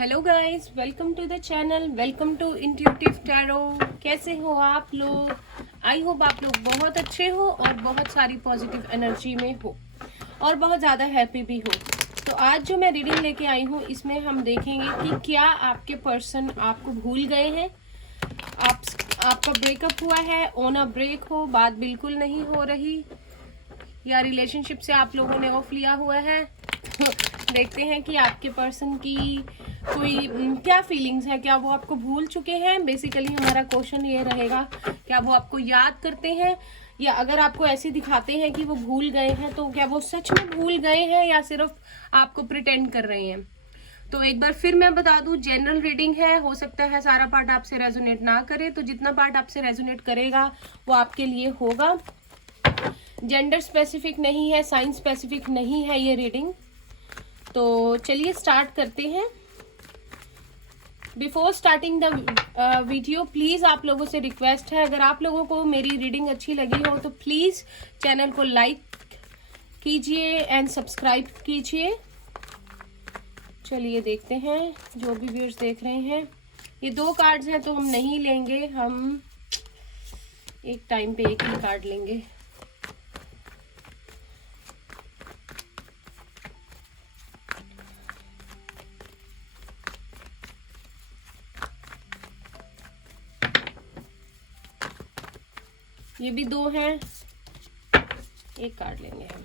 Hello guys, welcome to the channel, welcome to intuitive tarot. कैसे हो आप लोग? आई होप आप लोग बहुत अच्छे हो और बहुत सारी पॉजिटिव एनर्जी में हो और बहुत ज़्यादा हैप्पी भी हो। तो आज जो मैं रीडिंग लेके आई हूँ इसमें हम देखेंगे कि क्या आपके पर्सन आपको भूल गए हैं, आपका ब्रेकअप हुआ है, ऑन अ ब्रेक हो, बात बिल्कुल नहीं हो रही, या रिलेशनशिप से आप लोगों ने ऑफ लिया हुआ है। देखते हैं कि आपके पर्सन की कोई क्या फीलिंग्स है, क्या वो आपको भूल चुके हैं। बेसिकली हमारा क्वेश्चन ये रहेगा, क्या वो आपको याद करते हैं, या अगर आपको ऐसे दिखाते हैं कि वो भूल गए हैं तो क्या वो सच में भूल गए हैं या सिर्फ आपको प्रिटेंड कर रहे हैं। तो एक बार फिर मैं बता दूं, जनरल रीडिंग है, हो सकता है सारा पार्ट आपसे रेजोनेट ना करे, तो जितना पार्ट आपसे रेजोनेट करेगा वो आपके लिए होगा। जेंडर स्पेसिफिक नहीं है, साइंस स्पेसिफिक नहीं है ये रीडिंग। तो चलिए स्टार्ट करते हैं। Before starting the video please आप लोगों से रिक्वेस्ट है, अगर आप लोगों को मेरी रीडिंग अच्छी लगी हो तो प्लीज़ चैनल को लाइक कीजिए एंड सब्सक्राइब कीजिए। चलिए देखते हैं जो भी व्यूअर्स देख रहे हैं। ये 2 कार्ड्स हैं तो हम नहीं लेंगे, हम एक टाइम पे एक ही कार्ड लेंगे। ये भी 2 हैं, एक कार्ड लेंगे हम।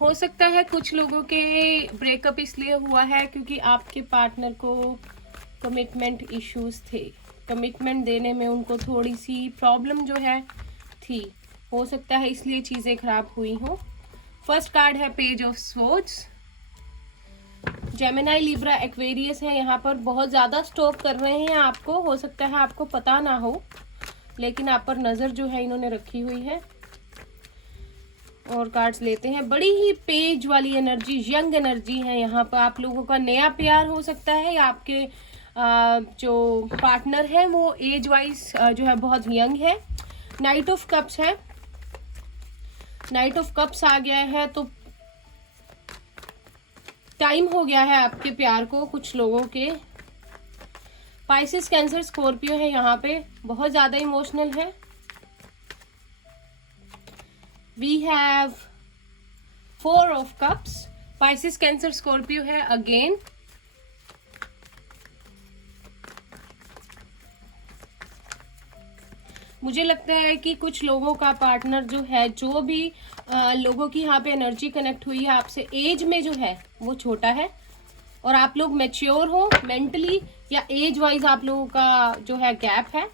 हो सकता है कुछ लोगों के ब्रेकअप इसलिए हुआ है क्योंकि आपके पार्टनर को कमिटमेंट इश्यूज थे, कमिटमेंट देने में उनको थोड़ी सी प्रॉब्लम जो है थी, हो सकता है इसलिए चीज़ें खराब हुई हो। फर्स्ट कार्ड है page of swords. Gemini, Libra, Aquarius है यहाँ पर, बहुत ज़्यादा स्टॉक कर रहे हैं आपको, हो सकता है आपको पता ना हो लेकिन आप पर नज़र जो है इन्होंने रखी हुई है। और कार्ड्स लेते हैं, बड़ी ही पेज वाली एनर्जी, यंग एनर्जी है यहाँ पर। आप लोगों का नया प्यार हो सकता है या आपके जो पार्टनर है वो एज वाइज जो है बहुत यंग है। नाइट ऑफ कप्स है, नाइट ऑफ कप्स आ गया है तो टाइम हो गया है आपके प्यार को कुछ लोगों के। पाइसेस, कैंसर, स्कॉर्पियो है यहाँ पे, बहुत ज्यादा इमोशनल है। We have 4 of cups, Pisces, Cancer, Scorpio है अगेन। मुझे लगता है कि कुछ लोगों का पार्टनर जो है, जो भी लोगों की यहाँ पे एनर्जी कनेक्ट हुई है आपसे, एज में जो है वो छोटा है और आप लोग मैच्योर हो मेंटली या एज वाइज आप लोगों का जो है गैप है,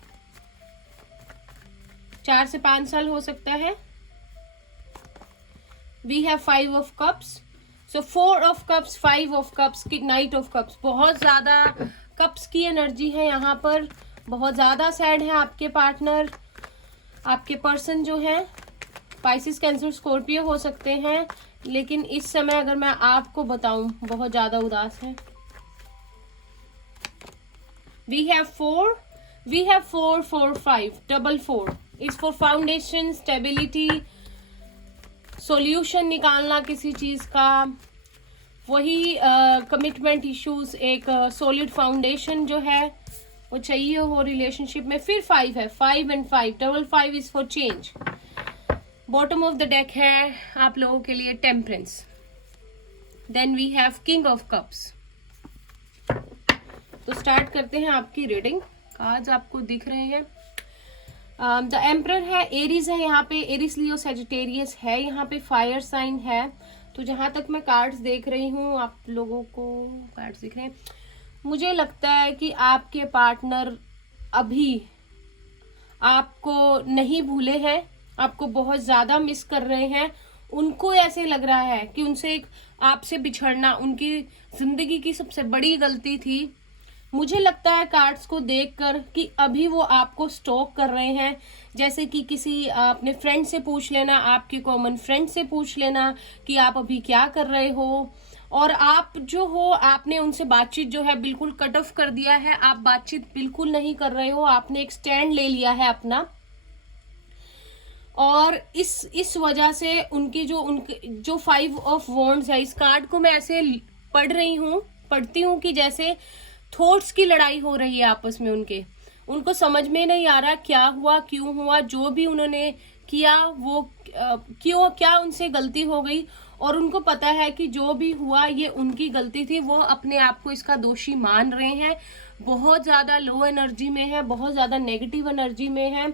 4 से 5 साल हो सकता है। We have 5 of cups, so 4 of cups, 5 of cups, knight of cups, बहुत ज्यादा कप्स की एनर्जी है यहाँ पर। बहुत ज्यादा सैड है आपके पार्टनर, आपके पर्सन जो है। पाइसेस, कैंसर, स्कॉर्पियो हो सकते हैं, लेकिन इस समय अगर मैं आपको बताऊं बहुत ज्यादा उदास है। We have 4 4 5 double 4 is for foundation, stability, solution निकालना किसी चीज का, वही कमिटमेंट इश्यूज, एक सॉलिड फाउंडेशन जो है वो चाहिए हो रिलेशनशिप में। फिर 5 है, 5 and 5 double 5 is for change. Bottom of the deck है आप लोगों के लिए temperance. Then we have king of cups. तो स्टार्ट करते हैं आपकी रीडिंग। कार्ड्स आपको दिख रहे हैं, द एम्परर है, एरीज है यहाँ पे, एरीज, लियो, सजिटेरियस है यहाँ पे, फायर साइन है। तो जहां तक मैं कार्ड्स देख रही हूँ, आप लोगों को कार्ड्स दिख रहे हैं, मुझे लगता है कि आपके पार्टनर अभी आपको नहीं भूले हैं, आपको बहुत ज्यादा मिस कर रहे हैं। उनको ऐसे लग रहा है कि उनसे एक आपसे बिछड़ना उनकी जिंदगी की सबसे बड़ी गलती थी। मुझे लगता है कार्ड्स को देखकर कि अभी वो आपको स्टॉक कर रहे हैं, जैसे कि किसी अपने फ्रेंड से पूछ लेना, आपके कॉमन फ्रेंड से पूछ लेना कि आप अभी क्या कर रहे हो, और आप जो हो आपने उनसे बातचीत जो है बिल्कुल कट ऑफ कर दिया है, आप बातचीत बिल्कुल नहीं कर रहे हो, आपने एक स्टैंड ले लिया है अपना। और इस वजह से उनकी जो 5 ऑफ वॉन्ड्स है, इस कार्ड को मैं ऐसे पढ़ती हूँ कि जैसे थॉट्स की लड़ाई हो रही है आपस में उनको समझ में नहीं आ रहा क्या हुआ, क्यों हुआ, जो भी उन्होंने किया वो क्यों, क्या उनसे गलती हो गई, और उनको पता है कि जो भी हुआ ये उनकी गलती थी। वो अपने आप को इसका दोषी मान रहे हैं, बहुत ज्यादा लो एनर्जी में है, बहुत ज्यादा नेगेटिव एनर्जी में है,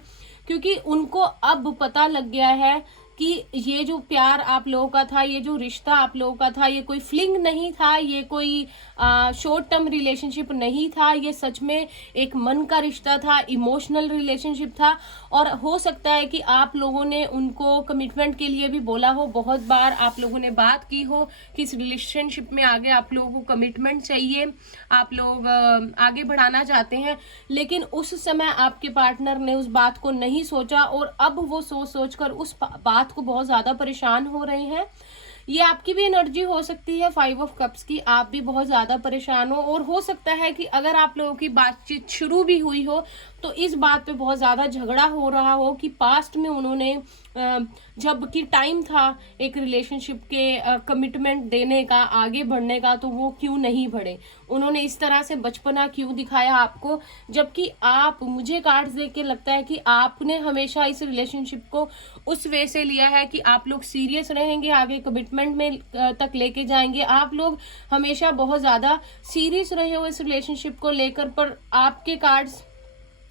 क्योंकि उनको अब पता लग गया है कि ये जो प्यार आप लोगों का था, ये जो रिश्ता आप लोगों का था, ये कोई फ्लिंग नहीं था, ये कोई शॉर्ट टर्म रिलेशनशिप नहीं था, ये सच में एक मन का रिश्ता था, इमोशनल रिलेशनशिप था। और हो सकता है कि आप लोगों ने उनको कमिटमेंट के लिए भी बोला हो, बहुत बार आप लोगों ने बात की हो कि इस रिलेशनशिप में आगे आप लोगों को कमिटमेंट चाहिए, आप लोग आगे बढ़ाना चाहते हैं, लेकिन उस समय आपके पार्टनर ने उस बात को नहीं सोचा, और अब वो सोच कर उस बात को बहुत ज्यादा परेशान हो रहे हैं। ये आपकी भी एनर्जी हो सकती है 5 ऑफ कप्स की, आप भी बहुत ज्यादा परेशान हो, और हो सकता है कि अगर आप लोगों की बातचीत शुरू भी हुई हो तो इस बात पे बहुत ज्यादा झगड़ा हो रहा हो कि पास्ट में उन्होंने जब कि टाइम था एक रिलेशनशिप के कमिटमेंट देने का, आगे बढ़ने का, तो वो क्यों नहीं बढ़े, उन्होंने इस तरह से बचपना क्यों दिखाया आपको, जबकि मुझे कार्ड्स देख के लगता है कि आपने हमेशा इस रिलेशनशिप को उस वे से लिया है कि आप लोग सीरियस रहेंगे, आगे कमिटमेंट में तक लेके जाएंगे, आप लोग हमेशा बहुत ज्यादा सीरियस रहे हो इस रिलेशनशिप को लेकर। पर आपके कार्ड्स,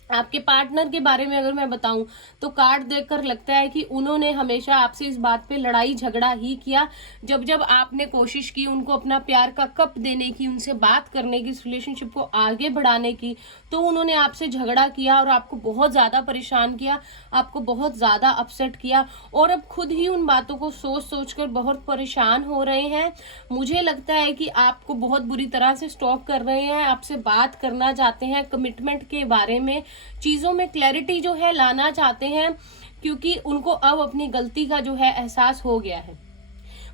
आपके पार्टनर के बारे में अगर मैं बताऊं तो कार्ड देखकर लगता है कि उन्होंने हमेशा आपसे इस बात पे लड़ाई झगड़ा ही किया। जब आपने कोशिश की उनको अपना प्यार का कप देने की, उनसे बात करने की, इस रिलेशनशिप को आगे बढ़ाने की, तो उन्होंने आपसे झगड़ा किया और आपको बहुत ज्यादा परेशान किया, आपको बहुत ज्यादा अपसेट किया, और अब खुद ही उन बातों को सोच कर बहुत परेशान हो रहे हैं। मुझे लगता है कि आपको बहुत बुरी तरह से स्टॉक कर रहे हैं, आपसे बात करना चाहते हैं, कमिटमेंट के बारे में, चीजों में क्लैरिटी जो है लाना चाहते हैं, क्योंकि उनको अब अपनी गलती का जो है एहसास हो गया है।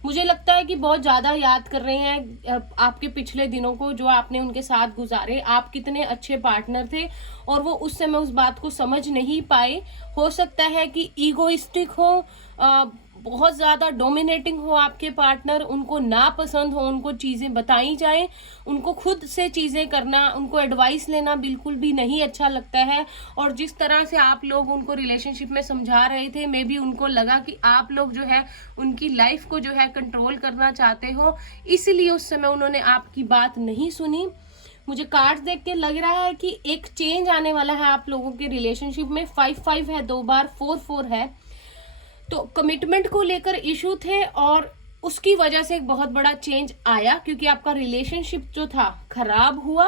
मुझे लगता है कि बहुत ज्यादा याद कर रहे हैं आपके पिछले दिनों को, जो आपने उनके साथ गुजारे, आप कितने अच्छे पार्टनर थे, और वो उस समय उस बात को समझ नहीं पाए। हो सकता है कि ईगोइस्टिक हो, बहुत ज्यादा डोमिनेटिंग हो आपके पार्टनर, उनको ना पसंद हो उनको चीजें बताई जाए, उनको खुद से चीजें करना, उनको एडवाइस लेना बिल्कुल भी नहीं अच्छा लगता है। और जिस तरह से आप लोग उनको रिलेशनशिप में समझा रहे थे, मे भी उनको लगा कि आप लोग जो है उनकी लाइफ को जो है कंट्रोल करना चाहते हो, इसलिए उस समय उन्होंने आपकी बात नहीं सुनी। मुझे कार्ड्स देख के लग रहा है कि एक चेंज आने वाला है आप लोगों के रिलेशनशिप में। 5-5 है 2 बार, 4-4 है, तो कमिटमेंट को लेकर इशू थे और उसकी वजह से एक बहुत बड़ा चेंज आया, क्योंकि आपका रिलेशनशिप जो था खराब हुआ।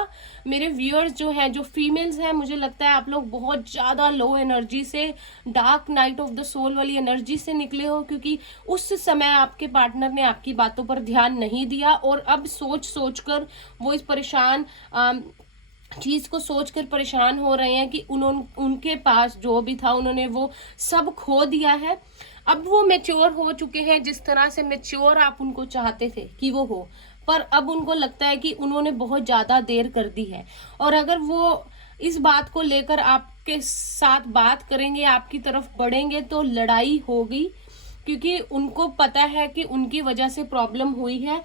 मेरे व्यूअर्स जो हैं, जो फीमेल्स हैं, मुझे लगता है आप लोग बहुत ज्यादा लो एनर्जी से, dark night of the soul वाली एनर्जी से निकले हो, क्योंकि उस समय आपके पार्टनर ने आपकी बातों पर ध्यान नहीं दिया, और अब सोच कर वो इस परेशान चीज को सोचकर परेशान हो रहे हैं कि उनके पास जो भी था उन्होंने वो सब खो दिया है। अब वो मैच्योर हो चुके हैं, जिस तरह से मैच्योर आप उनको चाहते थे कि वो हो, पर अब उनको लगता है कि उन्होंने बहुत ज्यादा देर कर दी है। और अगर वो इस बात को लेकर आपके साथ बात करेंगे, आपकी तरफ बढ़ेंगे, तो लड़ाई होगी, क्योंकि उनको पता है कि उनकी वजह से प्रॉब्लम हुई है।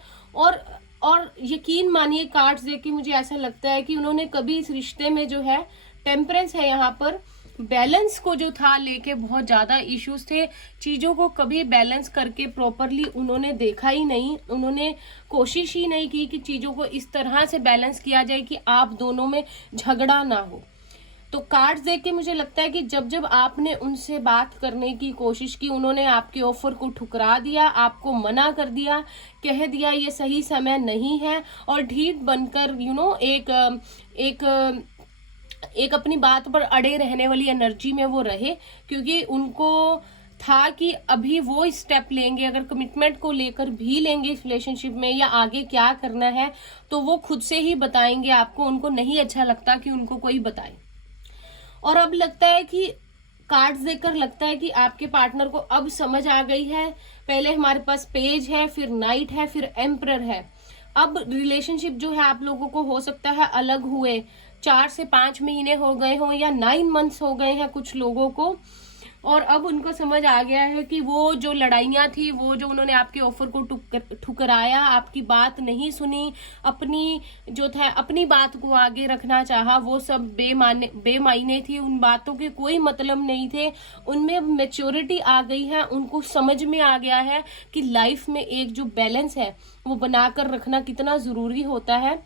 और यकीन मानिए, कार्ड्स देख के मुझे ऐसा लगता है कि उन्होंने कभी इस रिश्ते में जो है, टेम्परेंस है यहाँ पर, बैलेंस को जो था लेके बहुत ज्यादा इश्यूज थे, चीजों को कभी बैलेंस करके प्रॉपरली उन्होंने देखा ही नहीं, उन्होंने कोशिश ही नहीं की कि चीजों को इस तरह से बैलेंस किया जाए कि आप दोनों में झगड़ा ना हो। तो कार्ड्स देख के मुझे लगता है कि जब आपने उनसे बात करने की कोशिश की, उन्होंने आपके ऑफर को ठुकरा दिया, आपको मना कर दिया, कह दिया ये सही समय नहीं है, और ढीठ बनकर एक अपनी बात पर अड़े रहने वाली एनर्जी में वो रहे, क्योंकि उनको था कि अभी वो स्टेप लेंगे, अगर कमिटमेंट को लेकर भी लेंगे इस रिलेशनशिप में, या आगे क्या करना है, तो वो खुद से ही बताएंगे आपको। उनको नहीं अच्छा लगता कि उनको कोई बताए। और अब लगता है कि कार्ड्स देखकर लगता है कि आपके पार्टनर को अब समझ आ गई है। पहले हमारे पास पेज है, फिर नाइट है, फिर एम्परर है। अब रिलेशनशिप जो है आप लोगों को हो सकता है अलग हुए 4 से 5 महीने हो गए हो, या 9 मंथ्स हो गए हैं कुछ लोगों को। और अब उनको समझ आ गया है कि वो जो लड़ाइयाँ थी, वो जो उन्होंने आपके ऑफर को ठुकराया, आपकी बात नहीं सुनी, अपनी जो था अपनी बात को आगे रखना चाहा, वो सब बेमायने थी। उन बातों के कोई मतलब नहीं थे। उनमें मैच्योरिटी आ गई है, उनको समझ में आ गया है कि लाइफ में एक जो बैलेंस है वो बनाकर रखना कितना जरूरी होता है।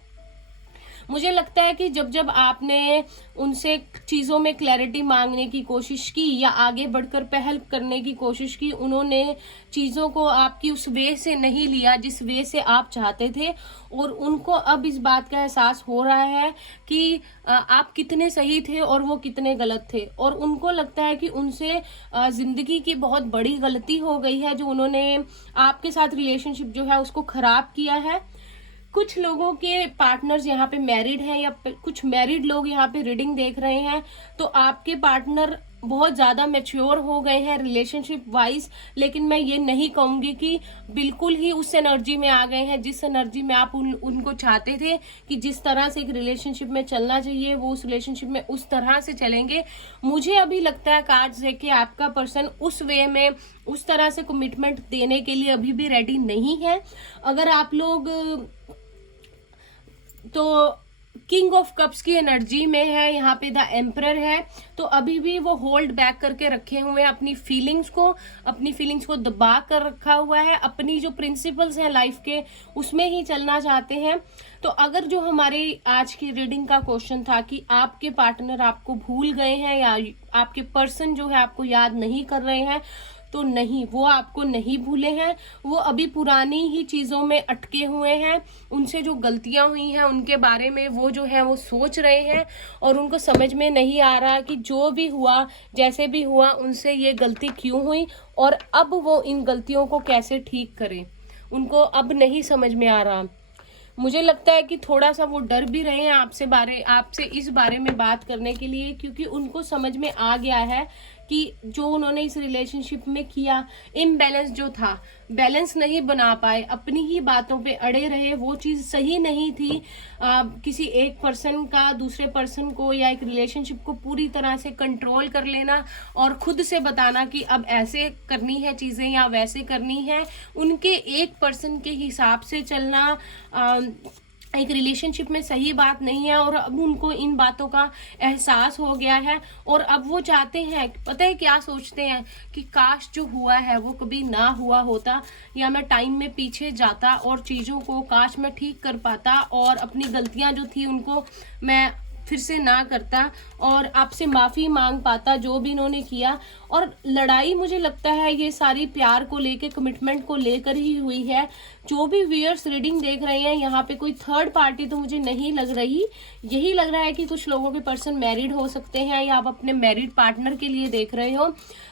मुझे लगता है कि जब जब आपने उनसे चीज़ों में क्लैरिटी मांगने की कोशिश की या आगे बढ़कर पहल करने की कोशिश की, उन्होंने चीज़ों को आपकी उस वे से नहीं लिया जिस वे से आप चाहते थे, और उनको अब इस बात का एहसास हो रहा है कि आप कितने सही थे और वो कितने गलत थे। और उनको लगता है कि उनसे ज़िंदगी की बहुत बड़ी गलती हो गई है, जो उन्होंने आपके साथ रिलेशनशिप जो है उसको ख़राब किया है। कुछ लोगों के पार्टनर्स यहाँ पे मैरिड हैं या कुछ मैरिड लोग यहाँ पे रीडिंग देख रहे हैं, तो आपके पार्टनर बहुत ज़्यादा मैच्योर हो गए हैं रिलेशनशिप वाइज। लेकिन मैं ये नहीं कहूँगी कि बिल्कुल ही उस एनर्जी में आ गए हैं जिस एनर्जी में आप उनको चाहते थे कि जिस तरह से एक रिलेशनशिप में चलना चाहिए वो उस रिलेशनशिप में उस तरह से चलेंगे। मुझे अभी लगता है कार्ड्स देख के आपका पर्सन उस वे में उस तरह से कमिटमेंट देने के लिए अभी भी रेडी नहीं है। अगर आप लोग तो किंग ऑफ कप्स की एनर्जी में है, यहाँ पे द एम्परर है, तो अभी भी वो होल्ड बैक करके रखे हुए हैं अपनी फीलिंग्स को दबा कर रखा हुआ है। अपनी जो प्रिंसिपल्स हैं लाइफ के उसमें ही चलना चाहते हैं। तो अगर जो हमारे आज की रीडिंग का क्वेश्चन था कि आपके पार्टनर आपको भूल गए हैं या आपके पर्सन जो है आपको याद नहीं कर रहे हैं, तो नहीं, वो आपको नहीं भूले हैं। वो अभी पुरानी ही चीज़ों में अटके हुए हैं। उनसे जो गलतियां हुई हैं उनके बारे में वो जो है वो सोच रहे हैं, और उनको समझ में नहीं आ रहा कि जो भी हुआ जैसे भी हुआ उनसे ये गलती क्यों हुई और अब वो इन गलतियों को कैसे ठीक करें, उनको अब नहीं समझ में आ रहा। मुझे लगता है कि थोड़ा सा वो डर भी रहे हैं आपसे इस बारे में बात करने के लिए, क्योंकि उनको समझ में आ गया है कि जो उन्होंने इस रिलेशनशिप में किया, इम्बैलेंस जो था, बैलेंस नहीं बना पाए, अपनी ही बातों पे अड़े रहे, वो चीज़ सही नहीं थी। किसी एक पर्सन का दूसरे पर्सन को या एक रिलेशनशिप को पूरी तरह से कंट्रोल कर लेना और खुद से बताना कि अब ऐसे करनी है चीज़ें या वैसे करनी है, उनके एक पर्सन के हिसाब से चलना एक रिलेशनशिप में सही बात नहीं है। और अब उनको इन बातों का एहसास हो गया है, और अब वो चाहते हैं, पता है क्या सोचते हैं कि काश जो हुआ है वो कभी ना हुआ होता, या मैं टाइम में पीछे जाता और चीज़ों को काश मैं ठीक कर पाता और अपनी गलतियां जो थी उनको मैं फिर से ना करता और आपसे माफ़ी मांग पाता जो भी इन्होंने किया। और लड़ाई मुझे लगता है ये सारी प्यार को लेके, कमिटमेंट को लेकर ही हुई है। जो भी व्यूअर्स रीडिंग देख रहे हैं, यहाँ पे कोई थर्ड पार्टी तो मुझे नहीं लग रही। यही लग रहा है कि कुछ लोगों के पर्सन मैरिड हो सकते हैं या आप अपने मैरिड पार्टनर के लिए देख रहे हो।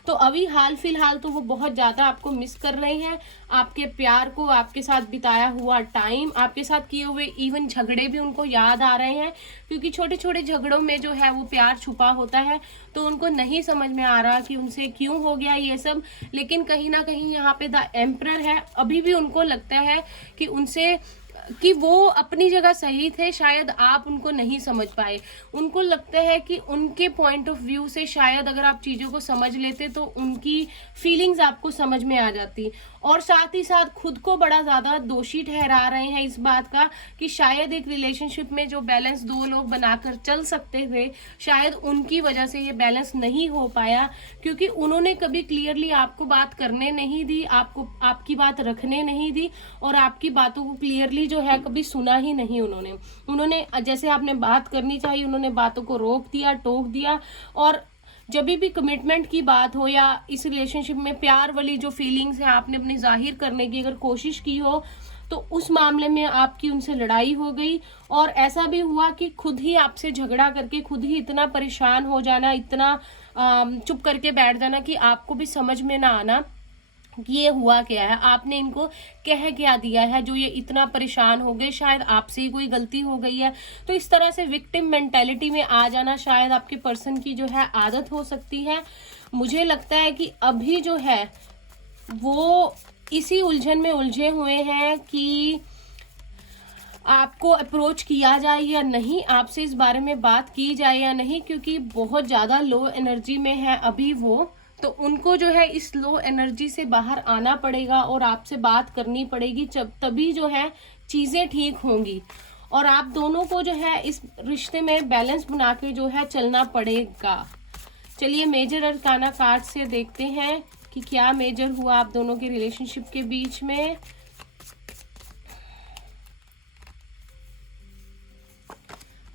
तो अभी हाल फिलहाल तो वो बहुत ज़्यादा आपको मिस कर रहे हैं, आपके प्यार को, आपके साथ बिताया हुआ टाइम, आपके साथ किए हुए इवन झगड़े भी उनको याद आ रहे हैं, क्योंकि छोटे छोटे झगड़ों में जो है वो प्यार छुपा होता है। तो उनको नहीं समझ में आ रहा कि उनसे क्यों हो गया ये सब। लेकिन कहीं ना कहीं यहाँ पे द एम्परर है, अभी भी उनको लगता है कि उनसे कि वो अपनी जगह सही थे, शायद आप उनको नहीं समझ पाए। उनको लगता है कि उनके पॉइंट ऑफ व्यू से शायद अगर आप चीज़ों को समझ लेते तो उनकी फीलिंग्स आपको समझ में आ जाती, और साथ ही साथ खुद को बड़ा ज़्यादा दोषी ठहरा रहे हैं इस बात का कि शायद एक रिलेशनशिप में जो बैलेंस दो लोग बनाकर चल सकते थे, शायद उनकी वजह से ये बैलेंस नहीं हो पाया, क्योंकि उन्होंने कभी क्लियरली आपको बात करने नहीं दी, आपको आपकी बात रखने नहीं दी, और आपकी बातों को क्लियरली जो है कभी सुना ही नहीं उन्होंने जैसे आपने बात करनी चाहिए उन्होंने बातों को रोक दिया, टोक दिया। और जब भी कमिटमेंट की बात हो या इस रिलेशनशिप में प्यार वाली जो फीलिंग्स है आपने अपनी जाहिर करने की अगर कोशिश की हो, तो उस मामले में आपकी उनसे लड़ाई हो गई, और ऐसा भी हुआ कि खुद ही आपसे झगड़ा करके खुद ही इतना परेशान हो जाना, इतना चुप करके बैठ जाना कि आपको भी समझ में ना आना ये हुआ क्या है, आपने इनको कह क्या दिया है जो ये इतना परेशान हो गए, शायद आपसे ही कोई गलती हो गई है। तो इस तरह से विक्टिम मेंटालिटी में आ जाना शायद आपके पर्सन की जो है आदत हो सकती है। मुझे लगता है कि अभी जो है वो इसी उलझन में उलझे हुए हैं कि आपको अप्रोच किया जाए या नहीं, आपसे इस बारे में बात की जाए या नहीं, क्योंकि बहुत ज़्यादा लो एनर्जी में है अभी वो। तो उनको जो है इस लो एनर्जी से बाहर आना पड़ेगा और आपसे बात करनी पड़ेगी, जब तभी जो है चीजें ठीक होंगी। और आप दोनों को जो है इस रिश्ते में बैलेंस बना के जो है चलना पड़ेगा। चलिए मेजर अरकाना कार्ड से देखते हैं कि क्या मेजर हुआ आप दोनों के रिलेशनशिप के बीच में।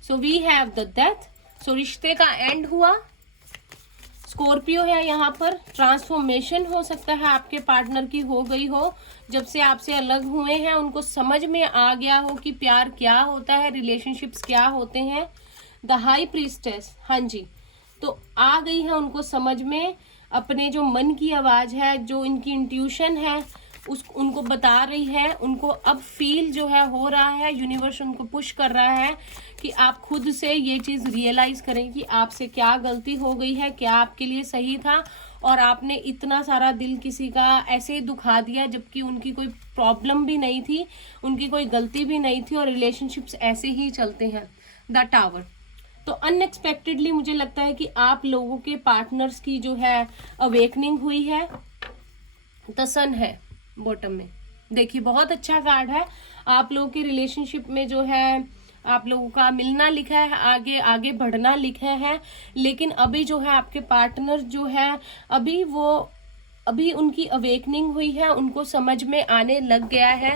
So we have the death. So रिश्ते का एंड हुआ। स्कॉर्पियो है यहाँ पर। ट्रांसफॉर्मेशन हो सकता है आपके पार्टनर की हो गई हो, जब से आपसे अलग हुए हैं उनको समझ में आ गया हो कि प्यार क्या होता है, रिलेशनशिप्स क्या होते हैं। द हाई प्रीस्टेस, हाँ जी, तो आ गई है उनको समझ में। अपने जो मन की आवाज है, जो इनकी इंट्यूशन है, उनको बता रही है। उनको अब फील जो है हो रहा है, यूनिवर्स उनको पुश कर रहा है कि आप खुद से ये चीज रियलाइज करें कि आपसे क्या गलती हो गई है, क्या आपके लिए सही था और आपने इतना सारा दिल किसी का ऐसे ही दुखा दिया जबकि उनकी कोई प्रॉब्लम भी नहीं थी, उनकी कोई गलती भी नहीं थी और रिलेशनशिप्स ऐसे ही चलते हैं। द टावर, तो अनएक्सपेक्टेडली मुझे लगता है कि आप लोगों के पार्टनर्स की जो है अवेकनिंग हुई है। द सन है बॉटम में, देखिए बहुत अच्छा कार्ड है। आप लोगों के रिलेशनशिप में जो है आप लोगों का मिलना लिखा है, आगे आगे बढ़ना लिखा है, लेकिन अभी जो है आपके पार्टनर जो है अभी उनकी अवेकनिंग हुई है, उनको समझ में आने लग गया है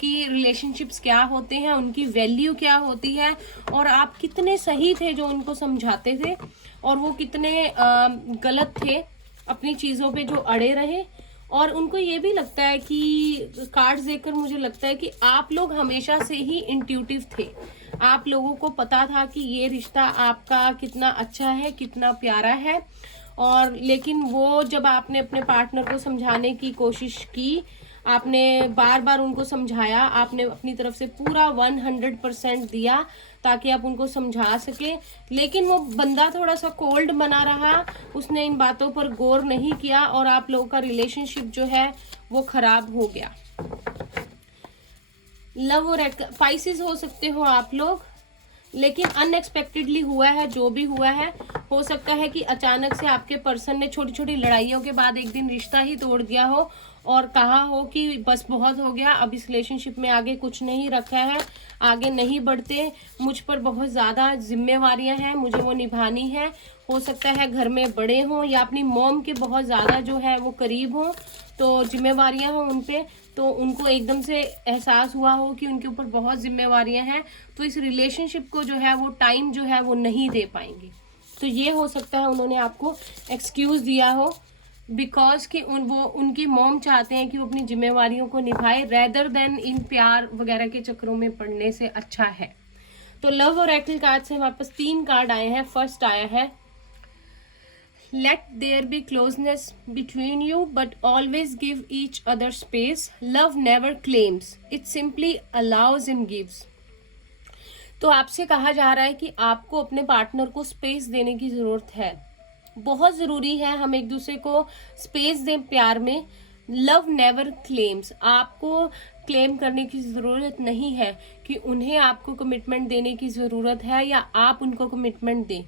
कि रिलेशनशिप्स क्या होते हैं, उनकी वैल्यू क्या होती है और आप कितने सही थे जो उनको समझाते थे और वो कितने गलत थे अपनी चीजों पे जो अड़े रहे। और उनको ये भी लगता है कि कार्ड्स देखकर मुझे लगता है कि आप लोग हमेशा से ही इंट्यूटिव थे। आप लोगों को पता था कि ये रिश्ता आपका कितना अच्छा है, कितना प्यारा है। और लेकिन वो जब आपने अपने पार्टनर को समझाने की कोशिश की, आपने बार बार उनको समझाया, आपने अपनी तरफ से पूरा 100% दिया ताकि आप उनको समझा सके, लेकिन वो बंदा थोड़ा सा कोल्ड बना रहा, उसने इन बातों पर गौर नहीं किया और आप लोगों का रिलेशनशिप जो है वो खराब हो गया। लव और पाइसेस हो सकते हो आप लोग, लेकिन अनएक्सपेक्टेडली हुआ है जो भी हुआ है। हो सकता है कि अचानक से आपके पर्सन ने छोटी छोटी लड़ाइयों के बाद एक दिन रिश्ता ही तोड़ दिया हो और कहा हो कि बस बहुत हो गया, अब इस रिलेशनशिप में आगे कुछ नहीं रखा है, आगे नहीं बढ़ते, मुझ पर बहुत ज़्यादा जिम्मेवारियां हैं, मुझे वो निभानी है। हो सकता है घर में बड़े हों या अपनी मॉम के बहुत ज़्यादा जो है वो करीब हों, तो जिम्मेवारियां हों उन पे, तो उनको एकदम से एहसास हुआ हो कि उनके ऊपर बहुत जिम्मेवारियां हैं, तो इस रिलेशनशिप को जो है वो टाइम जो है वो नहीं दे पाएंगे। तो ये हो सकता है उन्होंने आपको एक्सक्यूज दिया हो बिकॉज कि उनकी मॉम चाहते हैं कि वो अपनी जिम्मेवारियों को निभाए रेदर देन इन प्यार वगैरह के चक्करों में पड़ने से अच्छा है। तो लव और एक्ल कार्ड से हमारे पास 3 कार्ड आए हैं। फर्स्ट आया है Let there be closeness between you, but always give each other space. Love never claims, it simply allows and gives. तो आपसे कहा जा रहा है कि आपको अपने पार्टनर को स्पेस देने की जरूरत है, बहुत जरूरी है हम एक दूसरे को स्पेस दें प्यार में। लव नेवर क्लेम्स, आपको क्लेम करने की जरूरत नहीं है कि उन्हें आपको कमिटमेंट देने की जरूरत है या आप उनको कमिटमेंट दें।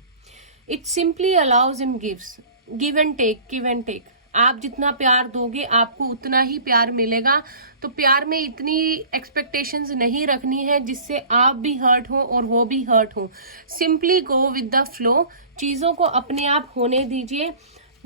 It simply allows and gives, give and take, give and take. आप जितना प्यार दोगे आपको उतना ही प्यार मिलेगा। तो प्यार में इतनी एक्सपेक्टेशंस नहीं रखनी है जिससे आप भी हर्ट हो और वो भी हर्ट हो। Simply go with the flow, चीजों को अपने आप होने दीजिए।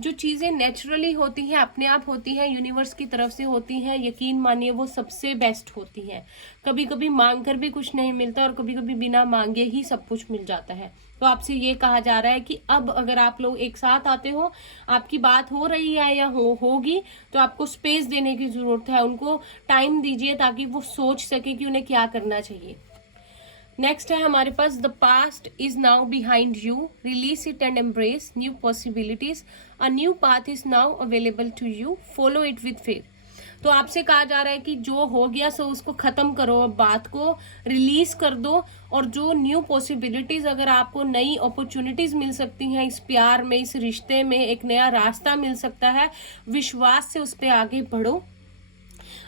जो चीजें नेचुरली होती हैं, अपने आप होती हैं, यूनिवर्स की तरफ से होती हैं, यकीन मानिए वो सबसे बेस्ट होती हैं। कभी कभी मांग कर भी कुछ नहीं मिलता और कभी कभी बिना मांगे ही सब कुछ मिल जाता है। तो आपसे ये कहा जा रहा है कि अब अगर आप लोग एक साथ आते हो, आपकी बात हो रही है या होगी, तो आपको स्पेस देने की जरूरत है। उनको टाइम दीजिए ताकि वो सोच सके कि उन्हें क्या करना चाहिए। नेक्स्ट है हमारे पास the past is now behind you, release it and embrace new possibilities, a new path is now available to you, follow it with faith. तो आपसे कहा जा रहा है कि जो हो गया सो उसको खत्म करो, अब बात को रिलीज कर दो और जो न्यू पॉसिबिलिटीज, अगर आपको नई अपॉर्चुनिटीज मिल सकती हैं इस प्यार में, इस रिश्ते में, एक नया रास्ता मिल सकता है, विश्वास से उस पर आगे बढ़ो।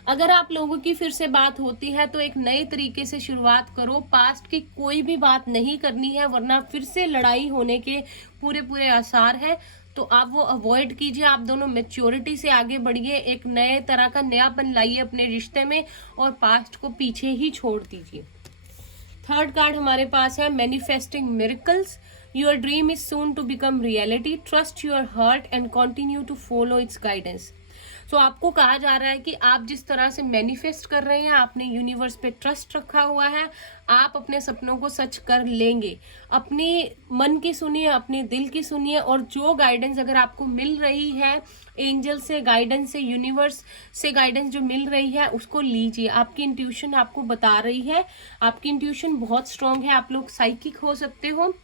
अगर आप लोगों की फिर से बात होती है तो एक नए तरीके से शुरुआत करो, पास्ट की कोई भी बात नहीं करनी है वरना फिर से लड़ाई होने के पूरे आसार है। तो आप वो अवॉइड कीजिए। आप दोनों मैच्योरिटी से आगे बढ़िए, एक नए तरह का नयापन लाइए अपने रिश्ते में और पास्ट को पीछे ही छोड़ दीजिए। थर्ड कार्ड हमारे पास है manifesting miracles. Your dream is soon to become reality, trust your heart and continue to follow its guidance. So आपको कहा जा रहा है कि आप जिस तरह से मैनिफेस्ट कर रहे हैं, आपने यूनिवर्स पे ट्रस्ट रखा हुआ है, आप अपने सपनों को सच कर लेंगे। अपने मन की सुनिए, अपने दिल की सुनिए, और जो गाइडेंस अगर आपको मिल रही है एंजल से गाइडेंस से, यूनिवर्स से गाइडेंस जो मिल रही है, उसको लीजिए। आपकी इंट्यूशन आपको बता रही है, आपकी इंट्यूशन बहुत स्ट्रांग है, आप लोग साइकिक हो सकते हो।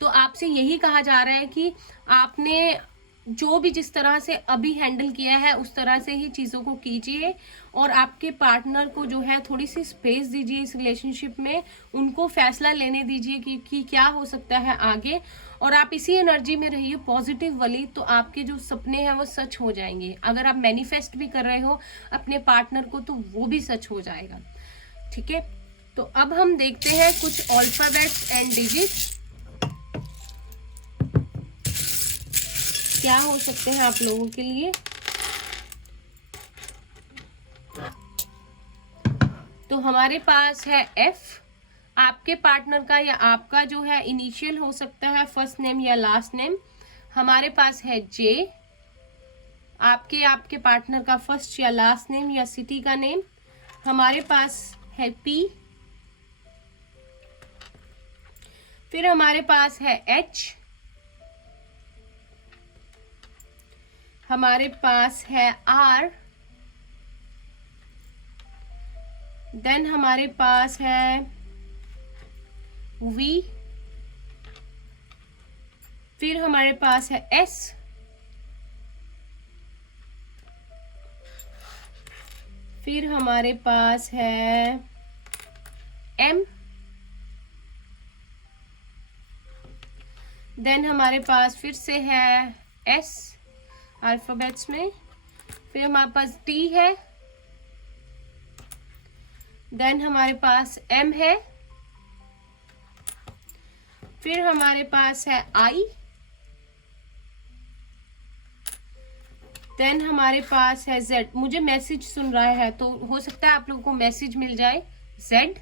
तो आपसे यही कहा जा रहा है कि आपने जो भी जिस तरह से अभी हैंडल किया है उस तरह से ही चीज़ों को कीजिए, और आपके पार्टनर को जो है थोड़ी सी स्पेस दीजिए इस रिलेशनशिप में, उनको फैसला लेने दीजिए कि क्या हो सकता है आगे, और आप इसी एनर्जी में रहिए पॉजिटिव वाली, तो आपके जो सपने हैं वो सच हो जाएंगे। अगर आप मैनिफेस्ट भी कर रहे हो अपने पार्टनर को, तो वो भी सच हो जाएगा। ठीक है, तो अब हम देखते हैं कुछ अल्फाबेट्स एंड डिजिट्स क्या हो सकते हैं आप लोगों के लिए। तो हमारे पास है F। आपके पार्टनर का या आपका जो है इनिशियल हो सकता है, फर्स्ट नेम या लास्ट नेम। हमारे पास है J। आपके पार्टनर का फर्स्ट या लास्ट नेम या सिटी का नेम। हमारे पास है P। फिर हमारे पास है H। हमारे पास है R। देन हमारे पास है V। फिर हमारे पास है S। फिर हमारे पास है M। देन हमारे पास फिर से है S अल्फाबेट्स में। फिर हमारे पास T है। देन हमारे पास M है। फिर हमारे पास है I। देन हमारे पास है Z। मुझे मैसेज सुन रहा है तो हो सकता है आप लोगों को मैसेज मिल जाए, Z।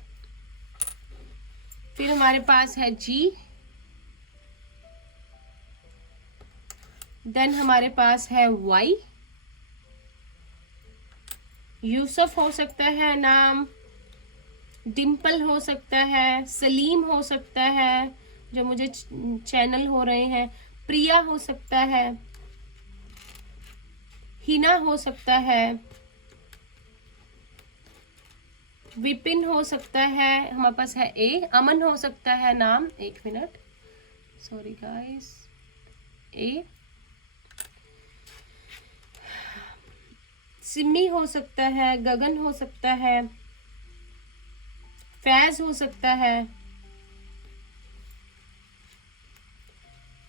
फिर हमारे पास है G। देन हमारे पास है Y। यूसुफ हो सकता है नाम, डिम्पल हो सकता है, सलीम हो सकता है जो मुझे चैनल हो रहे हैं, प्रिया हो सकता है, हिना हो सकता है, विपिन हो सकता है, हमारे पास है ए। अमन हो सकता है नाम, एक मिनट, सॉरी गाइस, ए। सिमी हो सकता है, गगन हो सकता है, फैज हो सकता है,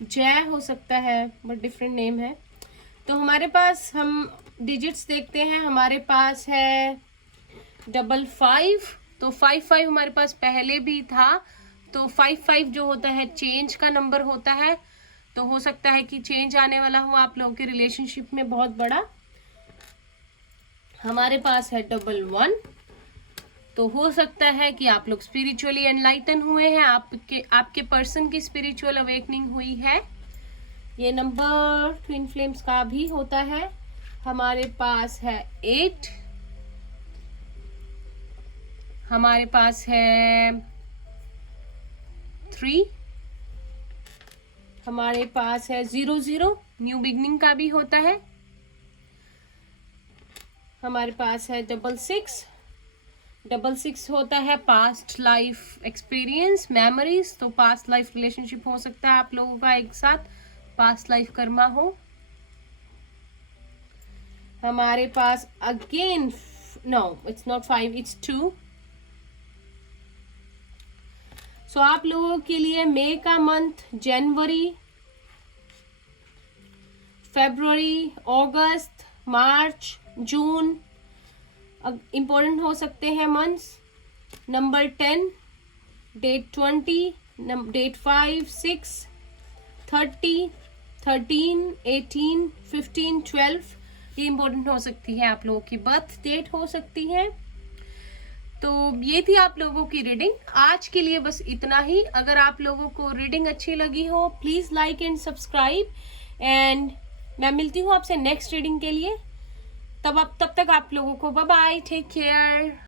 जय हो सकता है, बट डिफरेंट नेम है। तो हमारे पास हम डिजिट्स देखते हैं। हमारे पास है 55। तो 55 हमारे पास पहले भी था। तो 55 जो होता है चेंज का नंबर होता है। तो हो सकता है कि चेंज आने वाला हो आप लोगों के रिलेशनशिप में बहुत बड़ा। हमारे पास है 11। तो हो सकता है कि आप लोग स्पिरिचुअली एनलाइटन हुए हैं, आपके पर्सन की स्पिरिचुअल अवेकनिंग हुई है। ये नंबर ट्विन फ्लेम्स का भी होता है। हमारे पास है 8। हमारे पास है 3। हमारे पास है 00, न्यू बिगनिंग का भी होता है। हमारे पास है 66। 66 होता है पास्ट लाइफ एक्सपीरियंस, मेमोरीज। तो पास्ट लाइफ रिलेशनशिप हो सकता है आप लोगों का एक साथ, पास्ट लाइफ कर्मा हो। हमारे पास again, no it's not 5, it's 2। So आप लोगों के लिए मई का मंथ, जनवरी, फरवरी, अगस्त, मार्च, जून इंपॉर्टेंट हो सकते हैं मंथ्स। नंबर 10, डेट 20, डेट 5, 6, 30, 13, 18, 15, 12 ये इम्पोर्टेंट हो सकती है। आप लोगों की बर्थ डेट हो सकती है। तो ये थी आप लोगों की रीडिंग। आज के लिए बस इतना ही। अगर आप लोगों को रीडिंग अच्छी लगी हो please like and subscribe, and मैं मिलती हूँ आपसे नेक्स्ट रीडिंग के लिए। तब तक आप लोगों को बाय बाय, टेक केयर।